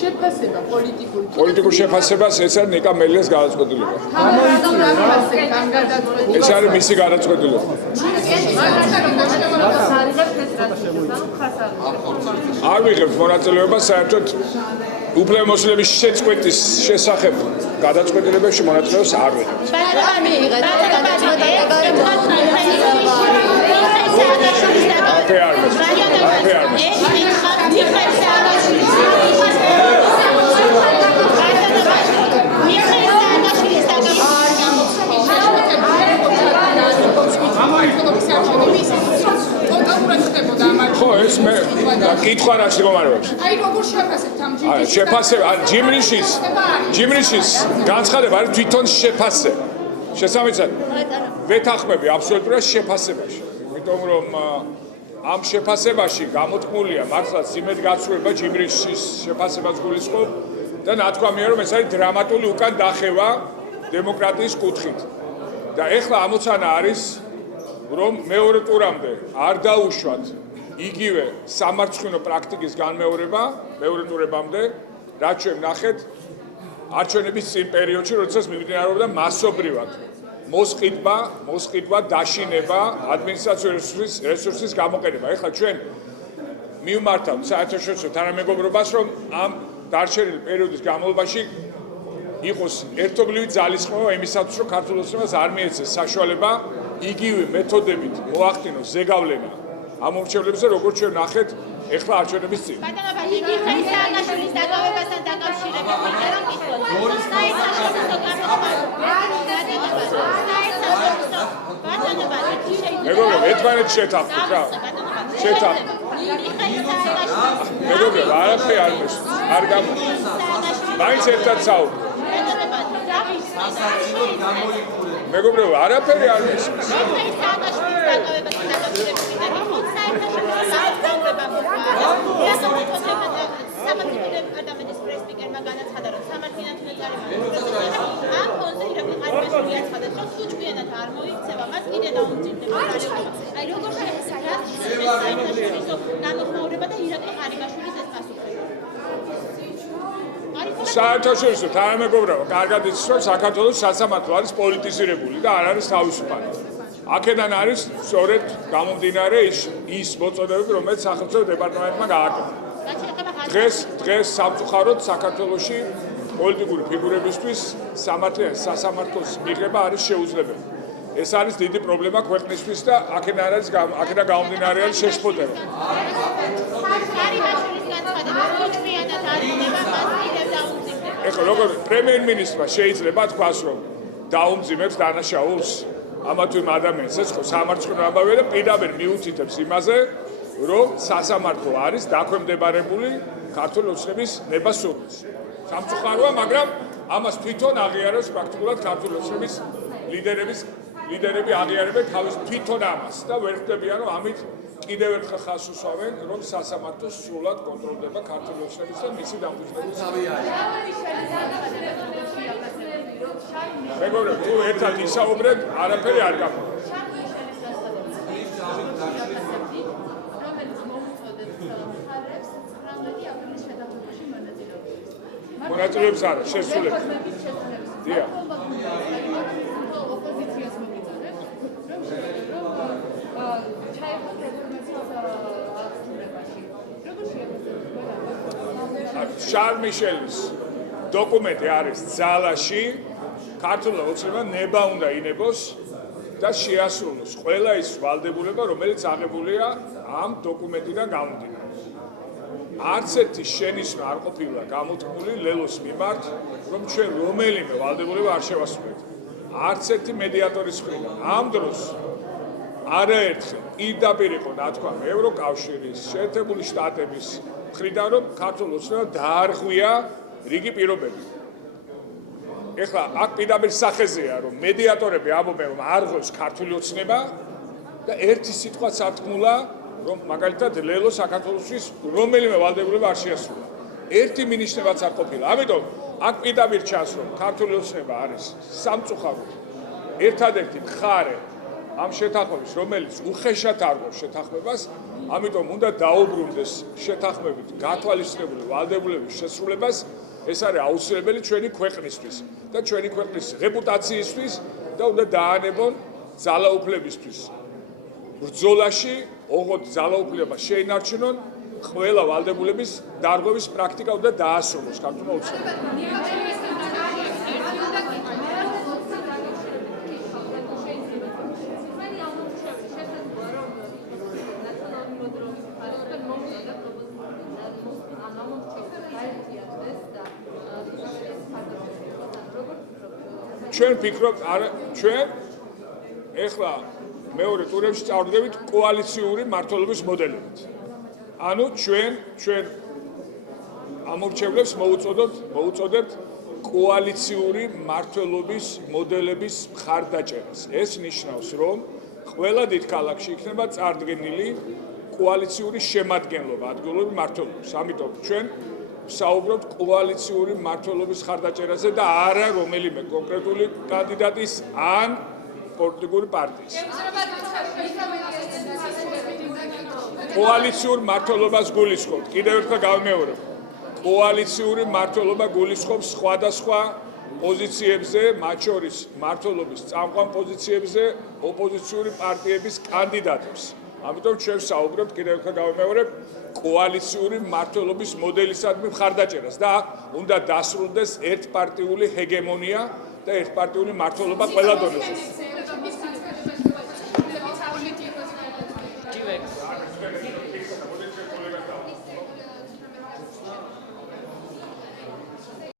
შეფასება პოლიტიკური პოლიტიკურ შეფასებას ეს არის ნიკა მელიას გადაწყვეტილება. ეს არის მისი გადაწყვეტილება. არ ვიღებთ მონაწილეობას საერთოდ უფლებამოსილების შეწყვეტის შესახებ გადაწყვეტილებებში მონაწილეობას არ ვიღებთ. ხო ეს მე კითხვა რა შეგომარებებს. აი როგორ შეფასებთ ამ შეფასება ჯიმრიშის განცხადება არის თვითონ შეფასება. შესაბამისად ვეთანხმები აბსოლუტურად შეფასებაში. იმიტომ რომ ამ შეფასებაში გამოთქმულია მართლაც იმედგაცრუება ჯიმრიშის შეფასებას გულისხმობ და ნათქვამია რომ ეს არის დრამატული უკან დახევა დემოკრატიის კუთხით. და ეხლა ამოცანა არის რომ მეორე ტურამდე არ დაუშვათ იგივე სამარცხვინო პრაქტიკის განმეორება მეორე ტურებამდე, რაც ჩვენ ნახეთ არჩევნების წინ პერიოდში, როდესაც მიმდინარეობდა მასობრივად მოსყიდვა, დაშინება, ადმინისტრაციული რესურსის გამოყენება. ეხლა ჩვენ მივმართავთ საერთაშორისო თანამეგობრობას, რომ ამ დარჩენილი პერიოდის განმავლობაში იყოს ერთობლივი ძალისხმევა იმისათვის, რომ ქართულ ოცნებას არ მიეცეს საშუალება იგივე მეთოდებით მოახდინოს ზეგავლენა ამ მომრჩევლებზე, როგორც ჩვენ ნახეთ ეხლა არჩევნების წინ. ბატონობა, იგივე სააკაშვილის დაკავებასთან დაკავშირებით მინდა რომ გითხრათ. მეგობრებო, ერთმანეთს შეთანხმდით რა. შეთანხმდით. მეგობრებო, არაფერი არ მესმის. არ გამ. მაინც ერთად საუბრობთ. მეგობრებო, არაფერი არ მესმის. საერთაშორისო თანამეგობრობა კარგად იცის, რომ საქართველოს სასამართლო არის პოლიტიზირებული და არ არის თავისუფალი. აქედან არის სწორედ გამომდინარე ის მოწოდებები, რომელიც სახელმწიფო დეპარტამენტმა გააკეთა. დღეს სამწუხაროდ საქართველოში პოლიტიკური ფიგურებისთვის სასამართლოს მიღება არის შეუძლებელი. ეს არის დიდი პრობლემა ქვეყნისთვის და აქედან გამომდინარე არის შეშფოთება. ეხლა როგორ პრემიერ-მინისტრმა შეიძლება თქვას, რომ დაუმძიმებს დანაშაულს ამა თუ იმ ადამიანსაც, ხო სამარცხვინო ამბავია და პირდაპირ მიუთითებს იმაზე, რომ სასამართლო არის დაქვემდებარებული ქართული ოცნების ნება-სურვილს. სამწუხაროა, მაგრამ ამას თვითონ აღიარებს პრაქტიკულად ქართული ოცნების ლიდერები აღიარებენ თავის თვითონ ამას და ვერ ხვდებიან, რომ ამით კიდევ ერთხელ ხაზს უსვამენ, რომ სასამართლო სრულად კონტროლდება ქართული ოცნების და მისი დამფუძნებელს. მეგობრებო, თუ ერთად ისაუბრეთ, არაფერი არ გამოდის. მონაწილეებს არა, შესრულებს. დიახ. შარლ მიშელის დოკუმენტი არის ძალაში, ქართული ოცნება ნება უნდა ინებოს და შეასრულოს ყველა ის ვალდებულება, რომელიც აღებულია ამ დოკუმენტიდან გამომდინარე. არც ერთი შენიშვნა არ ყოფილა გამოთქმული ლელოს მიმართ, რომ ჩვენ რომელიმე ვალდებულება არ შევასრულეთ. არც ერთი მედიატორის მხრიდან. ამ დროს არაერთხელ პირდაპირ იყო ნათქვამი ევროკავშირის, შეერთებული შტატების მხრიდან, რომ ქართულ ოცნებამ დაარღვია რიგი პირობები. ეხლა აქ პირდაპირ სახეზეა, რომ მედიატორები ამბობენ, რომ არღვევს ქართული ოცნება და ერთი სიტყვაც არ თქმულა, რომ მაგალითად ლელო საქართველოსთვის რომელიმე ვალდებულება არ შეასრულა. ერთი მინიშნებაც არ ყოფილა. ამიტომ აქ პირდაპირ ჩანს, რომ ქართული ოცნება არის სამწუხაროდ ერთადერთი მხარე ამ შეთანხმების, რომელიც უხეშად არგოს შეთანხმებას, ამიტომ უნდა დაუბრუნდეს შეთანხმებით გათვალისწინებული ვალდებულების შესრულებას. ეს არის აუცილებელი ჩვენი ქვეყნისთვის და ჩვენი ქვეყნის რეპუტაციისთვის და უნდა დაანებონ ძალაუფლებისთვის. ბრძოლაში, ოღონდ ძალაუფლება შეინარჩუნონ, ყველა ვალდებულების დარღვევის პრაქტიკა უნდა დაასრულოს ქართულმა ოცნებამ. ჩვენ ვფიქრობთ, ჩვენ ეხლა მეორე ტურებში წავდგებით კოალიციური მმართველობის მოდელებით. ანუ ჩვენ ამორჩევლებს მოუწოდებთ კოალიციური მმართველობის მოდელების მხარდაჭერას. ეს ნიშნავს, რომ ყველა დიდ ქალაქში იქნება წარდგენილი კოალიციური შემადგენლობა ადგილობრივ მმართველობის. ამიტომ ჩვენ საუბრობთ კოალიციური მმართველობის მხარდაჭერაზე და არა რომელიმე კონკრეტული კანდიდატის ან პოლიტიკური პარტიის. კოალიციურ მმართველობას გულისხმობთ. კიდევ ერთხელ გავიმეორებ. კოალიციური მმართველობა გულისხმობს სხვადასხვა პოზიციებზე, მათ შორის მმართველობის წამყვან პოზიციებზე ოპოზიციური პარტიების კანდიდატებს. ამიტომ ჩვენ საუბრობთ, კიდევ ერთხელ გავიმეორებ, კოალიციური მმართველობის მოდელისადმი მხარდაჭერას და უნდა დასრულდეს ერთპარტიული ჰეგემონია და ერთპარტიული მმართველობა ყველა დონეზე. Thank you.